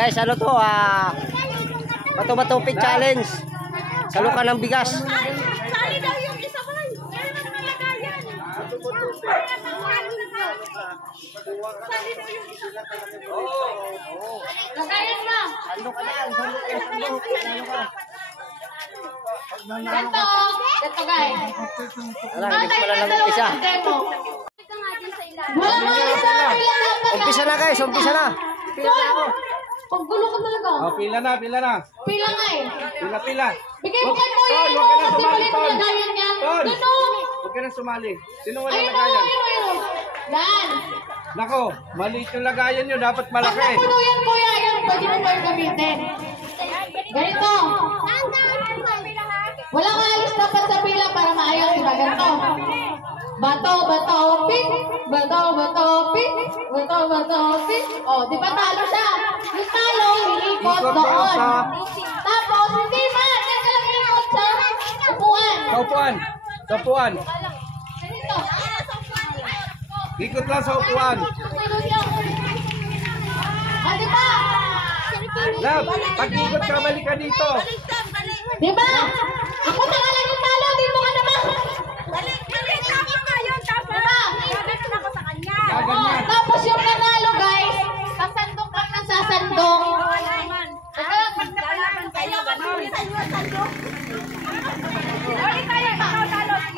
Guys, ano to? Bato-bato pick challenge. Salukan ng bigas. Sali daw yung isa ko. Meron na naman lagayan. Sali daw yung isa ko. Lagayan na. Sandok ka yan. Sandok ka. Ganto. Ganto guys. Hindi pala nag-umpisa. Umpisa na guys, umpisa na. Pila na ako. Paggulo ka talaga. Oh, pila na. Pila nga eh. Pila. Bigay mo kay Kuya mo. Kasi mali mo lagayan niya. Ganto. Huwag ka na sumali. Sino wala Ayun o, lagayan? ayun. Yan. Nako, maliit yung lagayan nyo. Dapat Pag malaki. napuno yan Kuya, yan. Pwede mo pa yung gamitin. Ganito. Walang alis dapat sa pila para maayos. Diba ganito? Bato, pick. Bato, pick. Bato, pick. O, di ba talo siya? Yung talo, iikot doon. Tapos, hindi man. Yan ka lang iikot sa upuan. Sa upuan. Ganito. Ikot lang sa upuan. Ah, di ba? Love, pag-ikot ka, balik ka dito. Di ba? Ako na nga lang yung talo. Dito ka naman. Gaganyan. Tapos yung nanalo guys, sasandok lang ng sasandok.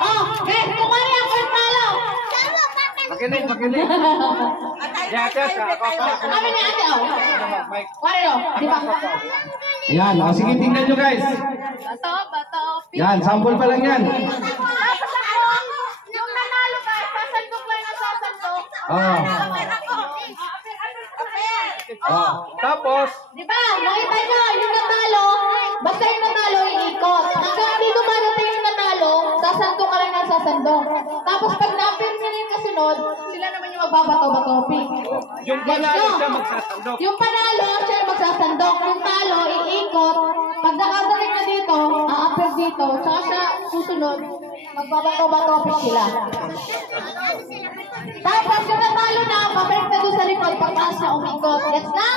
Oh, okay, kumari ako yung talo. Makinig. Ako. Kami ni ate, oh. Kumari, oh, di ba? Yan, sige, tingnan nyo guys. Bato, Yan, sample pa lang yan. Tapos ako, yung nanalo guys, sasandok lang ng sasandok. Tapos, Di ba? Nakita nyo, yung natalo, basta yung natalo, iikot. Hanggang hindi dumarating yung natalo, sasandok ka lang ng sasandok. Tapos pag napirmi rin kasunod, sila naman yung magbabato-batopi. yung panalo siya magsasandok. Yung panalo, siya yung magsasandok. Yung talo, iikot. Pag nakadating na dito, aapir dito, tsaka siya susunod, magbabato-batopi sila. Tapos yung natalo na, pabalik na doon sa likod, pagtaas na umikot. Gets na?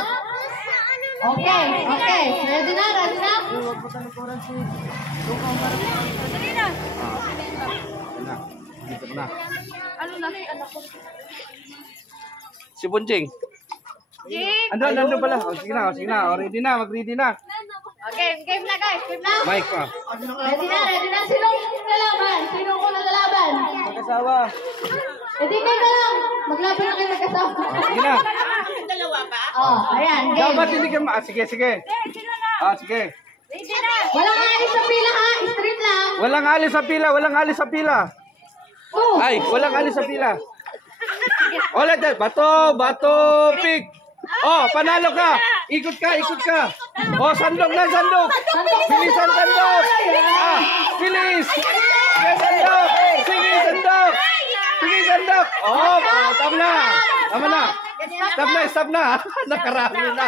Okay. Ready na? Dito na. Ano na? Anak ko. Si Bunjing. Andun pala. Sige na. Ready na, mag-ready na. Okay, game na guys. Game na. Mike pa. Ready na. Sinong lalaban? Sinong ko lalaban? Mag-asawa. Hindi kayo na lang. Maglaban na kayo magkasama. Sige na. Oh, ayan. Game. Dapat hindi ka sige. Sige. Walang alis sa pila ha. Straight lang. Walang alis sa pila. Oh. Ay, walang alis sa pila. Ulit, bato, pick. Oh, panalo ka. Ikot ka. Oh, sandok. Bilisan sandok. Bilis. Sige, sandok. Oh, tama na. Stop na. Nakarami na.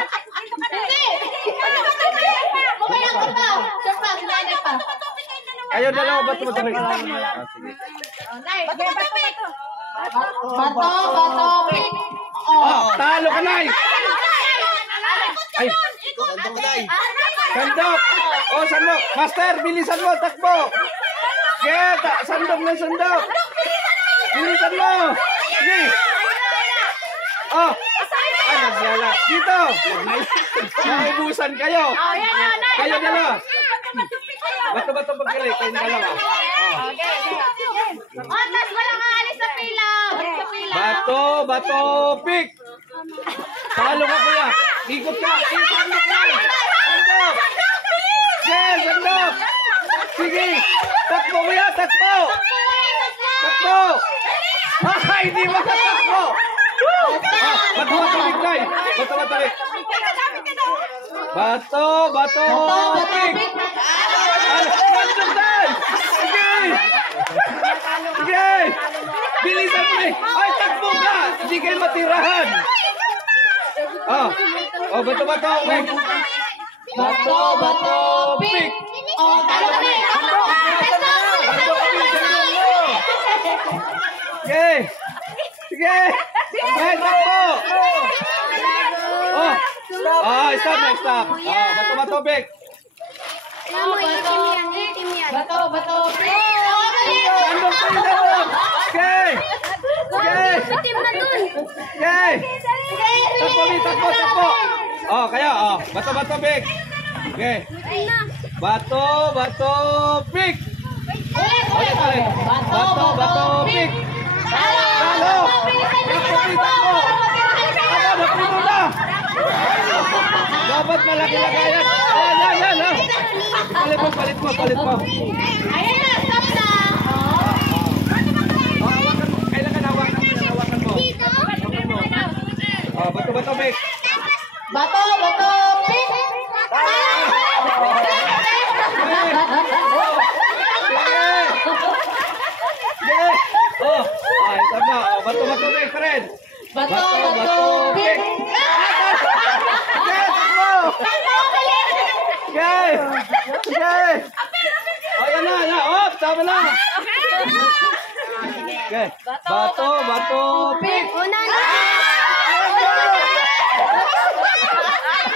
Hindi. Mamaya ka pa. Siya pa. Sinanay pa. Ayaw dalawa bato. Sige. Bato, pick. Oh, talo ka na. Ay, sandok. Oh, sandok. Master, bilisan mo, takbo. Get, sandok. Bilisan mo. Sige. Oh, nagsala. Dito. Naubusan kayo. Kayo dalawa. Bato pagkali. Kayo dalawa. Tapos walang aalis sa pila. Bato, pick. Talo ka kuya. Ikot ka. Sandok na. Sandok. Yes, sandok. Sige. Takbo kuya, takbo. Ay, hindi makatakbo. Bato-bato, Tay. Bato-bato. Bato, pick. Sandok Tay. Sige. Bilisan mo eh. Ay, takbo ka. Hindi kayo matirahan. Bato-bato. Bato, pick. Oh, talo ka na eh. Sige. Ay, takbo. Oh, stop na, stop. Oh, bato, Big. Bato, pig. Sandok kayo, sandok. Okay. Okay. Okay. Takbo, Big, takbo. Oh, kayo, oh. Bato, Big. Okay. Bato, Big. Ulit. Bato, Big. Talo. Takbo, Big, takbo. Takbo, naprito na. Dapat malaki lagayan. Yan. Palit mo. Ayan na, stop na. Hawakan mo. Kailangan hawakan mo. Oh, bato, Big. Bato, pig. Oh, ito na. Oh, bato, Big, friend. Bato, pig. Yes! Oh, yan na. Oh, tama na. Okay. Bato, pig.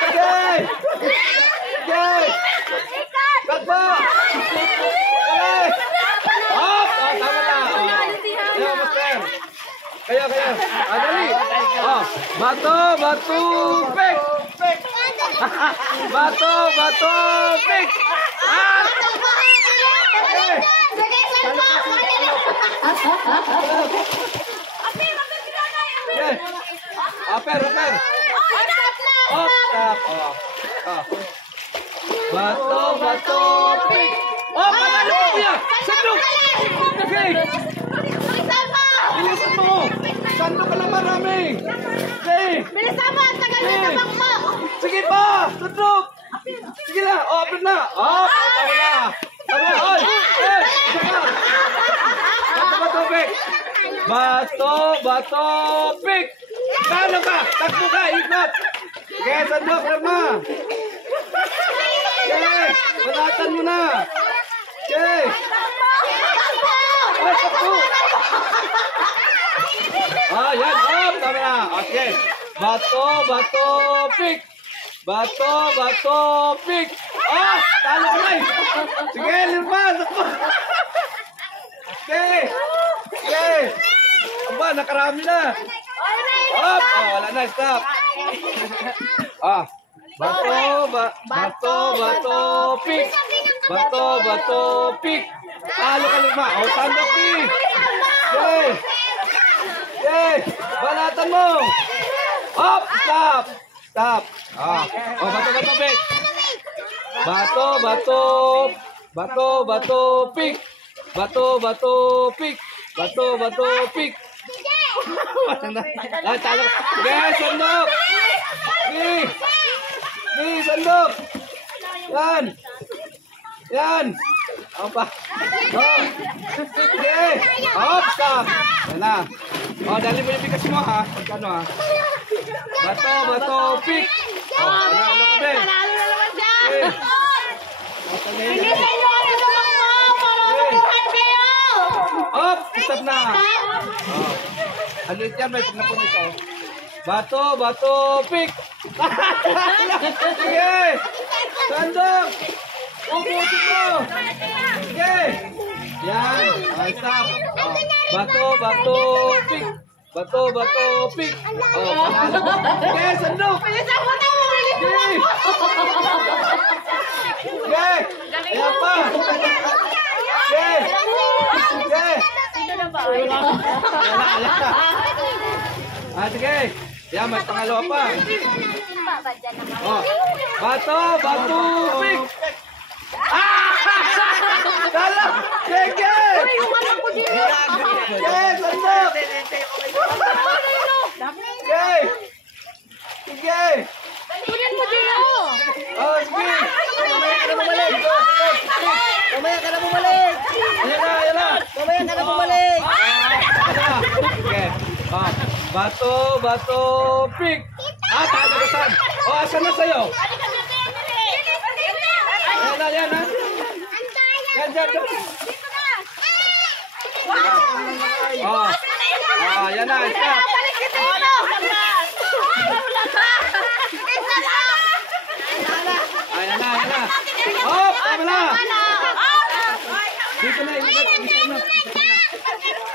Okay. Takbo. Okay. Oh, tama na. Ayo, master. Kayo. Dali. Oh, bato, pig. Bato, pig. Okay. Aper. Oh, stop. Oh. Bato, pig. Oh, panalo ko yan. Sandok. Okay. Bilisan mo. Sandok ka lang marami. Okay. Bilisan mo, ang tagal na naman mo. Sige pa. Sandok. Sige na. Oh, aper na. Oh, tama na. Oy. Bato, pig. Bato, pig. Talo ka. Takbo ka. Ikot. Okay, sandok lang na. Okay. Balatan mo na. Okay. Ay, takbo. Yan. Oh, tama na. Okay. Bato, pig. Bato, pig. Oh, talo ka na. Sige, lirman. Okay. Aba, nakarami na. Oh, wala na. Stop. Bato, pig. Bato, pig. Talo ka lirman. Oh, tandok, pig. Okay. Balatan mo. Up, stop. Oh, bato, pig. Bato, pig. Bato, pig. Talo. Okay, sandok. Sandok. Yan. Apa? Oh. Okay. Stop. Yan na. Oh, dali mo yung bigas mo ha. Pagkano ha? Bato, pig. Oh, panalo ka, Ben. Panalo na naman siya. Okay. Bilisan nyo ako naman mo. Malutuhan kayo. Stop na. Oh. Alit yan, may pagnapon ito. Bato, pig. Sige. Sandok. Ubusin mo. Sige. Yan. Stop. Bato, pig. Pig. Oh, panalo. Sige, sandok. Bilisan mo na mo. Sige. Sige. Ayan pa. Sige. Sige. Yan, may pangalawa pa. Oh. Bato, pig. Dala! Sige! Sandok! Sige! Kunin mo dito. Oh, sige! Mamaya ka na bumalik. Ayan na! Mamaya ka na bumalik. Sige. Bato, pig. Talo ka saan? Asan na sa'yo? Yan na. Yan. Yan na. Stop. Dito na, bilisan mo.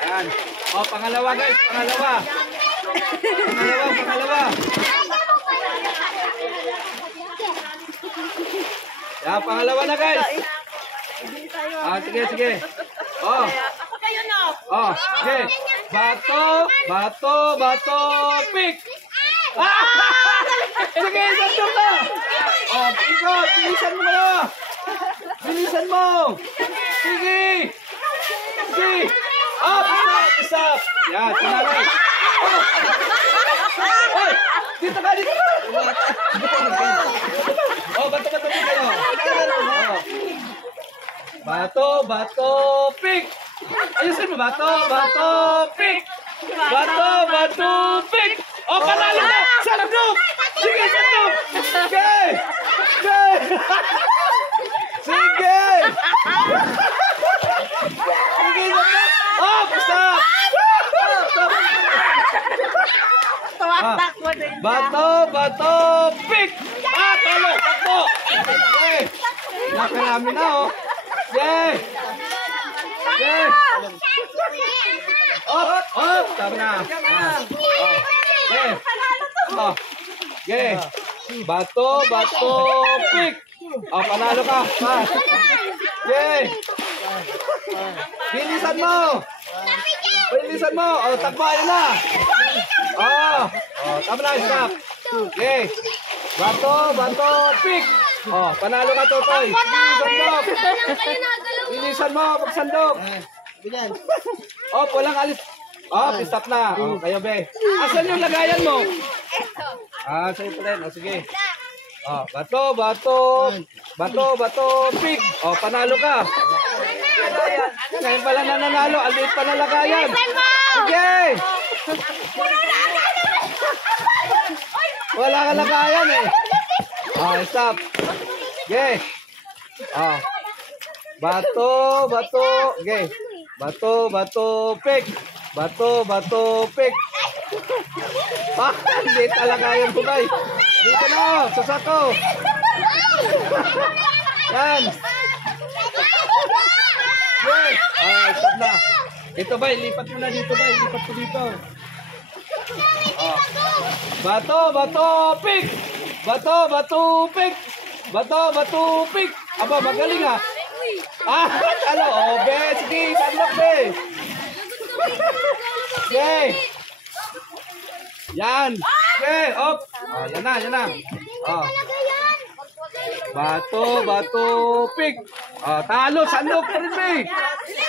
Ayan. O, pangalawa guys, pangalawa. Pangalawa. Yan, pangalawa na guys. Sige. Oh. Oh, sige. Bato, pick. Sige, sandok na. Oh, ikaw, bilisan mo na. Bilisan mo. Sige. Up. Yan, sinalay. Oh, dito ka. Oh, bato kayo. Oh. Bato, pick. Ayusin mo, bato, pick. Bato, pick. Oh, panalo na. Sandok. Sige, sandok. Sige. Oh, stop. Bato, pick. Talo, takbo. Okay. Nakarami na, oh. Yay. Tama na. Bato, pick. Oh, panalo ka. Yay. Bilisan mo. Oh, takbo, ayun na. Tama na, stop. Okay. Bato, pick. Oh, panalo ka, Totoy. Sandok. Bilisan mo, pagsandok. Oh, walang alis. Oh, stop na. Oh, kayo, be. Asan yung lagayan mo? Sa'yo pa rin. Oh, sige. Oh, bato, pick. Oh, panalo ka. Ngayon pala nananalo. Alit pa na lagayan. Sige. Wala ka lagayan eh. Oh, stop. Okay. Oh. Bato, okay. Bato, pick. Bato, pick. Hindi talaga yung bugay. Dito na, sa sako. Yan. Okay. Stop na. Ito ba, ilipat mo na dito ba? Ilipat ko dito. Oh. Bato, pick. Bato, pick. Aba, magaling ha. Talo. Oh, be. Sige, sandok, be. Okay. Yan. Okay, op. Yan na. Bato, pick. Talo, sandok pa rin, be.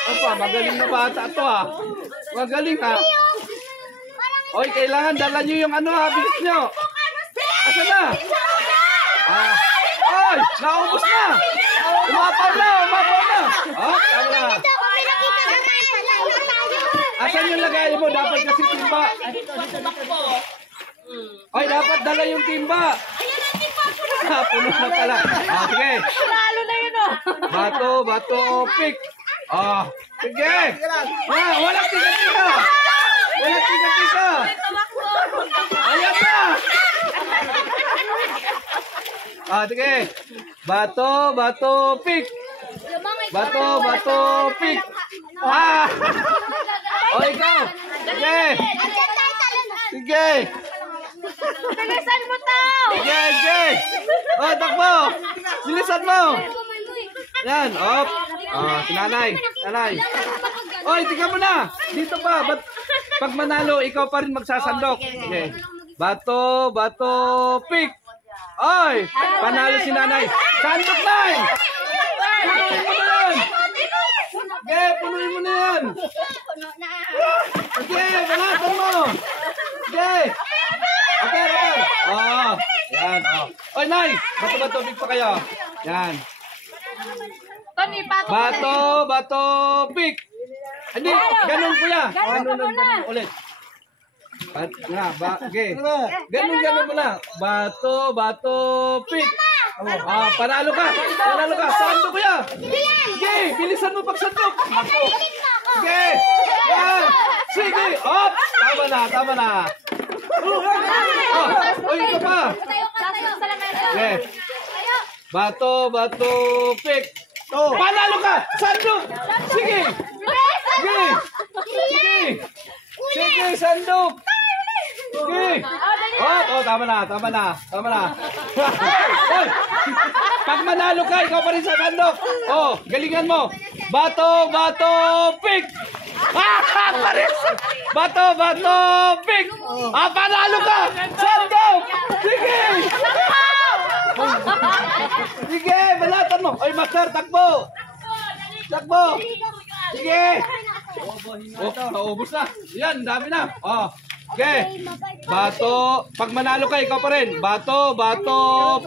Opa, magaling na bata to ha. Magaling ha. Oy, kailangan dala nyo yung bilis nyo. Asa na? Oy, naubos na. Umapaw na. Tama na. Asan yung lagay mo? Dapat kasi timba. Oy, dapat dala yung timba. Puno na pala. Sige. Lalo na yun, oh. Bato, pick. Sige. Walang tiga-tiga. Ayan na. Sige. Bato, pick. Bato, pick. Ikaw. Sige. Bilisan mo to. Sige. Takbo. Bilisan mo. Yan, op. Sinanay. Oy, tingnan mo na. Dito pa. Pag manalo, ikaw pa rin magsasandok. Okay. Bato, pick. Oy, panalo si nanay. Sandok na. Punuin mo na yan. Okay, balatan mo. Okay. Okay. Yan, Oy, nay. Bato, pick pa kayo. Yan. Tony, Bato, pick. Hindi, ganun kuya. Ganun ulit. Okay. Ganun mo lang. Bato, pick. Panalo ka. Sandok kuya. Okay, bilisan mo pag sandok. Okay. Yan. Sige. Op. Tama na. Oy, ito pa. Okay. Bato, pick. Panalo ka! Sandok! Sige! Sige! Sige! Sige, sandok! Sige! Oh, tama na. Hoy! Pag manalo ka, ikaw pa rin sa sandok. Oh, galingan mo. Bato, pick! Pares! Bato, pick! Panalo ka! Sandok! Sige! Sige, balatan mo. Oy, master, takbo! Sige! Naubos na. Yan, dami na. Okay. Bato. Pag manalo ka, ikaw pa rin. Bato,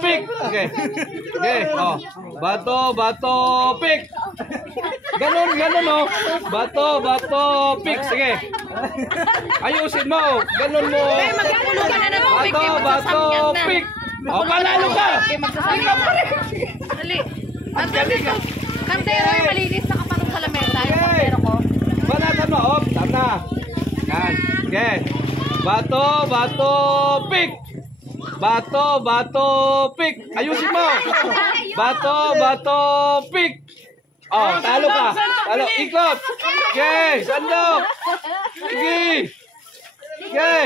pick. Okay. Bato, pick. Ganon, oh. Bato, pick. Sige. Ayusin mo. Ganon mo. Bato, pick. Panalo ka. Ikaw pa rin. Dali. Kantero yung malinis na kaparang sa lamesa. Yung kantero ko. Banatan mo. Tama. Yan. Okay. Bato, pick. Bato, pick. Ayusin mo. Bato, pick. Talo ka. Talo. Ikot. Okay. Sandok. Sige. Okay.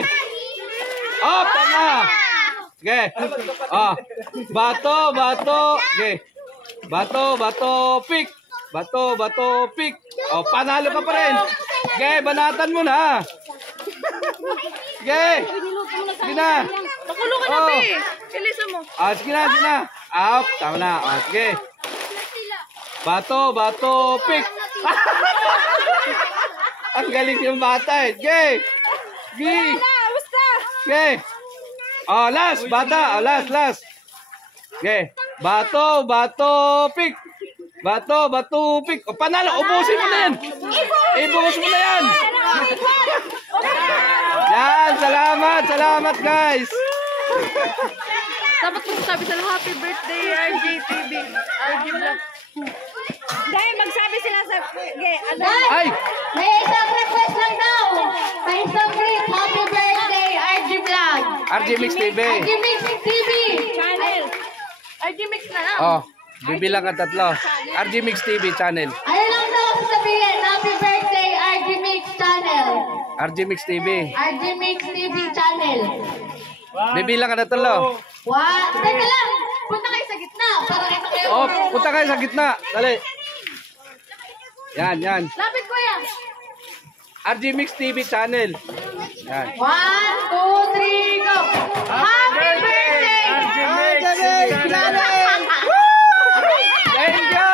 Tama. Okay. Bato. Okay. Bato, pick. Bato, pick. Panalo ka pa rin. Okay, banatan mo na. Okay. Sige na. Makulo ka na, be. Bilisan mo. Sige na. Tama na. Sige. Bato, pick. Ang galing yung bata eh. Okay. Sige. Okay. Last, bata. Last. Okay. Bato, pick. Bato, pick. Panalo, ubusin mo na yan. Ibuhos mo na yan. Yan, salamat guys. Dapat kong sabi sila, happy birthday, RJTV. RJ Vlog. Dahil magsabi sila sa... Ay! May isang request lang daw. May isang greet. Happy birthday, RJ Vlog. RJ Mix TV. RJ Mix TV. Channel. RJ Mix na lang. Bibilang ka tatlo. RJ Mix TV channel. Ano lang daw sasabihin? Happy birthday, RJ Mix Channel. RJ Mix TV. RJ Mix TV Channel. Bibilang ka tatlo. Teka lang. Punta kayo sa gitna. Para kita kayo. Punta kayo sa gitna. Dali. Yan. Lapit ko yan. RJ Mix TV channel. Yan. 1, 2, 3, go. Happy birthday! RJ Mix TV channel. Thank you!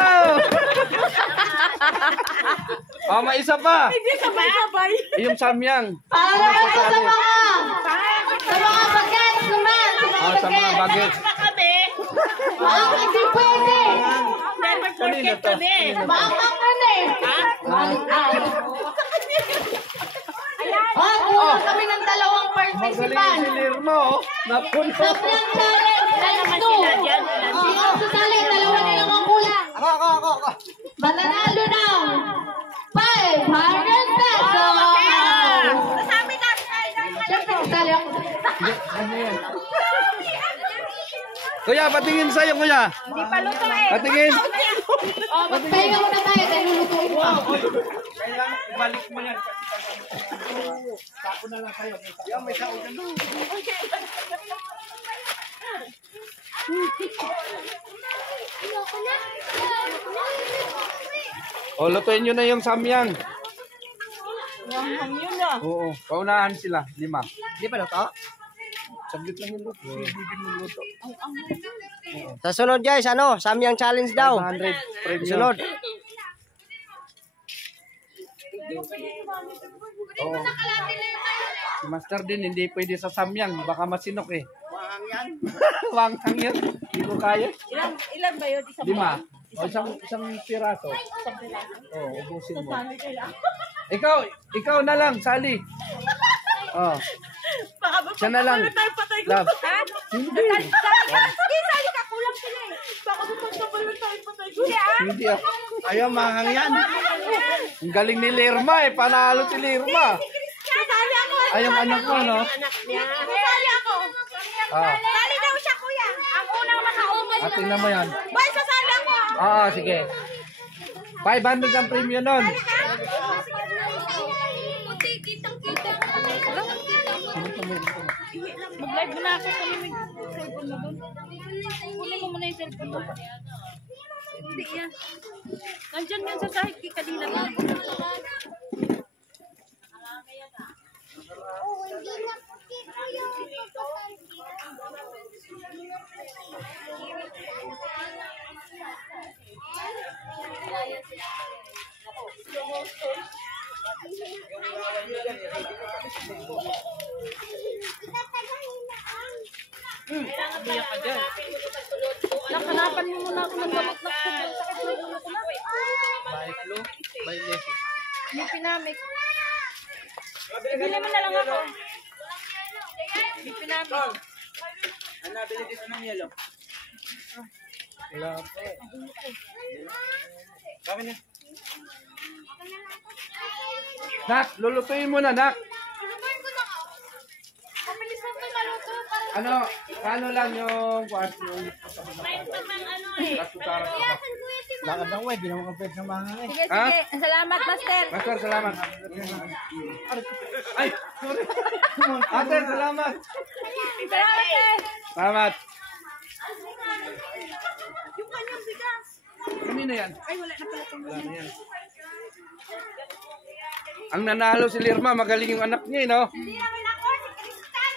May isa pa. Hindi sabay-sabay. Yung samyang. Para sa mga bagets naman. Sa mga bagets. Maang hindi pwede. Kanina to. Maang kami. Kuha kami ng dalawang participant. Magaling si Lirmo. Napuno. Sabihan challenge. Let's go. Ang susali, dalawa nilang ang kulang. Ako. Mananalo ng 500 pesos. Siyempre, susali ako. Kuya, patingin sa'yo, kuya. Hindi pa luto eh. Patingin. Magpahinga muna tayo, dahil lulutuin mo. Kailangan ibalik mo yan. Sako na lang kayo. Yan, may sako na lang. Lutuin nyo na yung samyang. Yun na. Oo, paunahan sila. 5. Di pa luto? Saglit lang yung luto. Luto. Sa sunod guys, Samyang challenge daw. 100 premium. Sunod. Oo. Si Master din, hindi pwede sa samyang. Baka masinok eh. Wanghang yan. Hindi ko kaya. Ilan ba yun? 5. O isang piraso. Oo, ubusin mo. Ikaw na lang, Sally. Oh. Siya na lang. Love. Hindi. Sige, sali ka. Kulang sila eh. Baka magpagsabalan tayo patay. Hindi ako. Ayaw, mahang yan. Ang galing ni Lirma eh. Panalo si Lirma. Sasali ako. Ay, yung anak mo, no? Sasali ako. Sali daw siya, kuya. Ang unang makaubos. Tingnan mo yan. Boy, sasali ako. Sige. 500 ang premium nun. Mag-live mo na ako sa limig. Cellphone mo doon. Kunin mo muna yung cellphone mo. Hindi yan. Nandyan yan sa sahig kay kanina. Nakanapan mo muna ako ng gamot na sobrang sakit ng ulo ko na. May pinamik. Bili mo na lang ako. May pinamik. Wala pa. Nak, lulutuin mo na, Nak. Mabilis lang ito maluto. Ano, kano lang yung kwarto yung kasutara ko. Lakad lang, di naman kapit sa mga eh. Sige, Ha? sige. Salamat, Master. Master, salamat. Ay, sorry. Master, salamat. Salamat, eh. Salamat. Yung kanyang bigas. Kanina yan. Ay, wala na pala itong Wala na yan. Ang nanalo si Lirma, magaling yung anak niya, no? Hindi naman ako, si Kristal.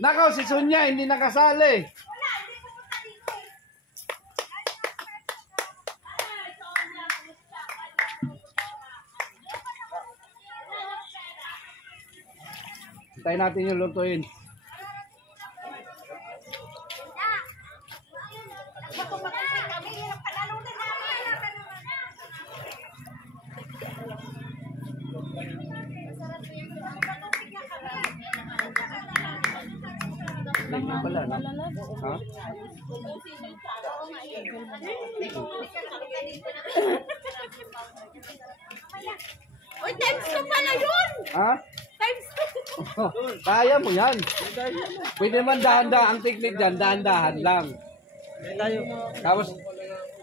Nako, si Sonia, hindi nakasali. Hintayin natin yung lutuin. Ganyan pala, no? Ha? Uy, times 2 pala yun! Ha? Times Kaya mo yan. Pwede man dahan-dahan. Ang technique dyan, dahan-dahan lang. Tapos,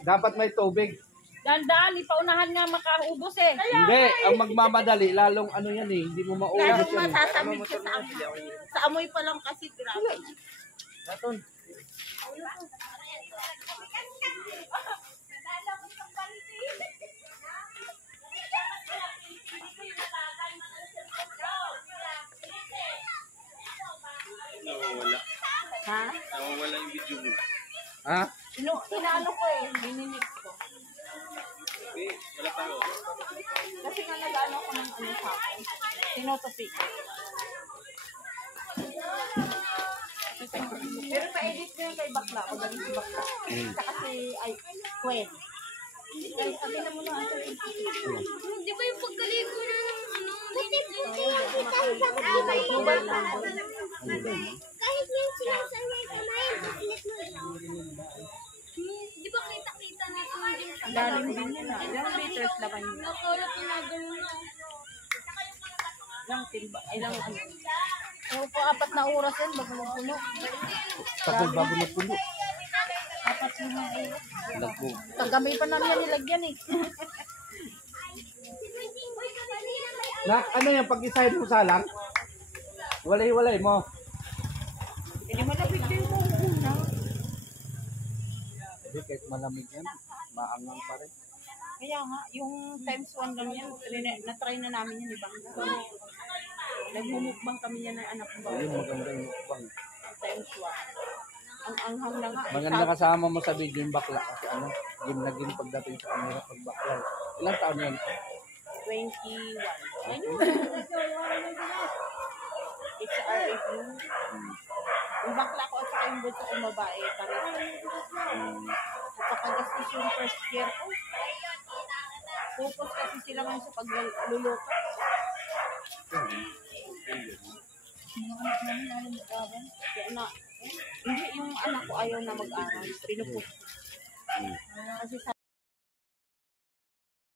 dapat may tubig. 2. Dandaan, ipaunahan nga makaubos eh. Hindi, ang magmamadali, lalong ano yan eh, hindi mo maubos yan. eh. Masasamig siya sa amoy. Sa amoy pa lang kasi grabe. Ha? Ha? Inaano ko eh, minimix ko. Kasi nga nag-ano ko ng ano sa akin. Tinotopi ko. Pero pa-edit ko yung kay Bakla. O galing si Bakla. Saka si ay, Gwen. Sabi na muna ang Di ba yung pagkaligo ng ano? mobile pa. Kahit yung sinasangay kumain, ulit mo lang. Di ba kita-kita na ito yung Ang galing din yun ah. Ilang liters naman yun. nakulot na gano'n na. Ilang timba. Ilang ano. So, po 4 na oras yan bago magpuno. Takol bago na pulo. 4 na oras. Lago. Kagabi pa namin yan nilagyan eh. Nak, ano yung pag-isahin mo salang? Walay-walay mo. Hindi mo nabigay mo una. Hindi, kahit malamig yan, maangang pa rin. Kaya nga, yung times 1 lang yan, na-try na namin yan, ibang. So, nagmumukbang kami yan ng anak ko. Ayun, maganda yung mukbang. Times 1. Ang anghang na nga. Maganda kasama mo sa video yung bakla kasi ano, game na game pagdating sa camera pag bakla. Ilang taon yan? 21. Ayun. It's R8 yun. Yung bakla ko at saka yung bunso kong babae, pareho. At saka gastos yung first year ko. Focus kasi sila ngayon sa pagluluto. Kaya na, hindi yung anak ko ayaw na mag-aral. Pinupus. Kasi